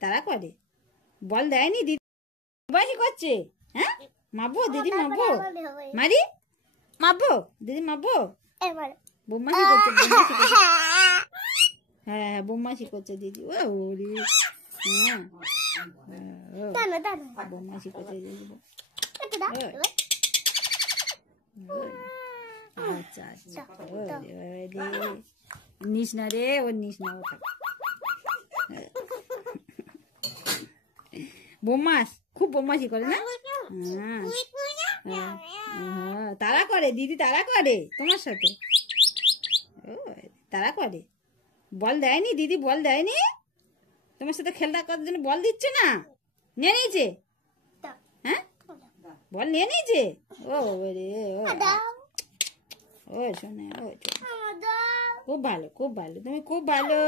তারা করে, বল দেয়নি দিদি, বয়সী করছে। হ্যাঁ মাবো দিদি, মাবো মারি, মাবো দিদি, মাবো বোমাসি করছে, হ্যাঁ বোমাসি করছে দিদি। ওরে হ্যাঁ বোমাসি করছে দিদি। আচ্ছা আচ্ছা, নিস না রে, ওর নিস না, ও থাক। বোমাস খুব বোমাসি করে না? হ্যাঁ তারা করে দিদি, তারা করে তোমার সাথে, তারা করে। বল দেয়নি দিদি, বল দেয়নি তোমার সাথে খেলা করার জন্য, বল দিচ্ছে না, নিয়ে নিয়েছে। হ্যাঁ বল নিয়ে নিয়েছে। ও রে ও শোনে, ও খুব ভালো, খুব ভালো, তুমি খুব ভালো।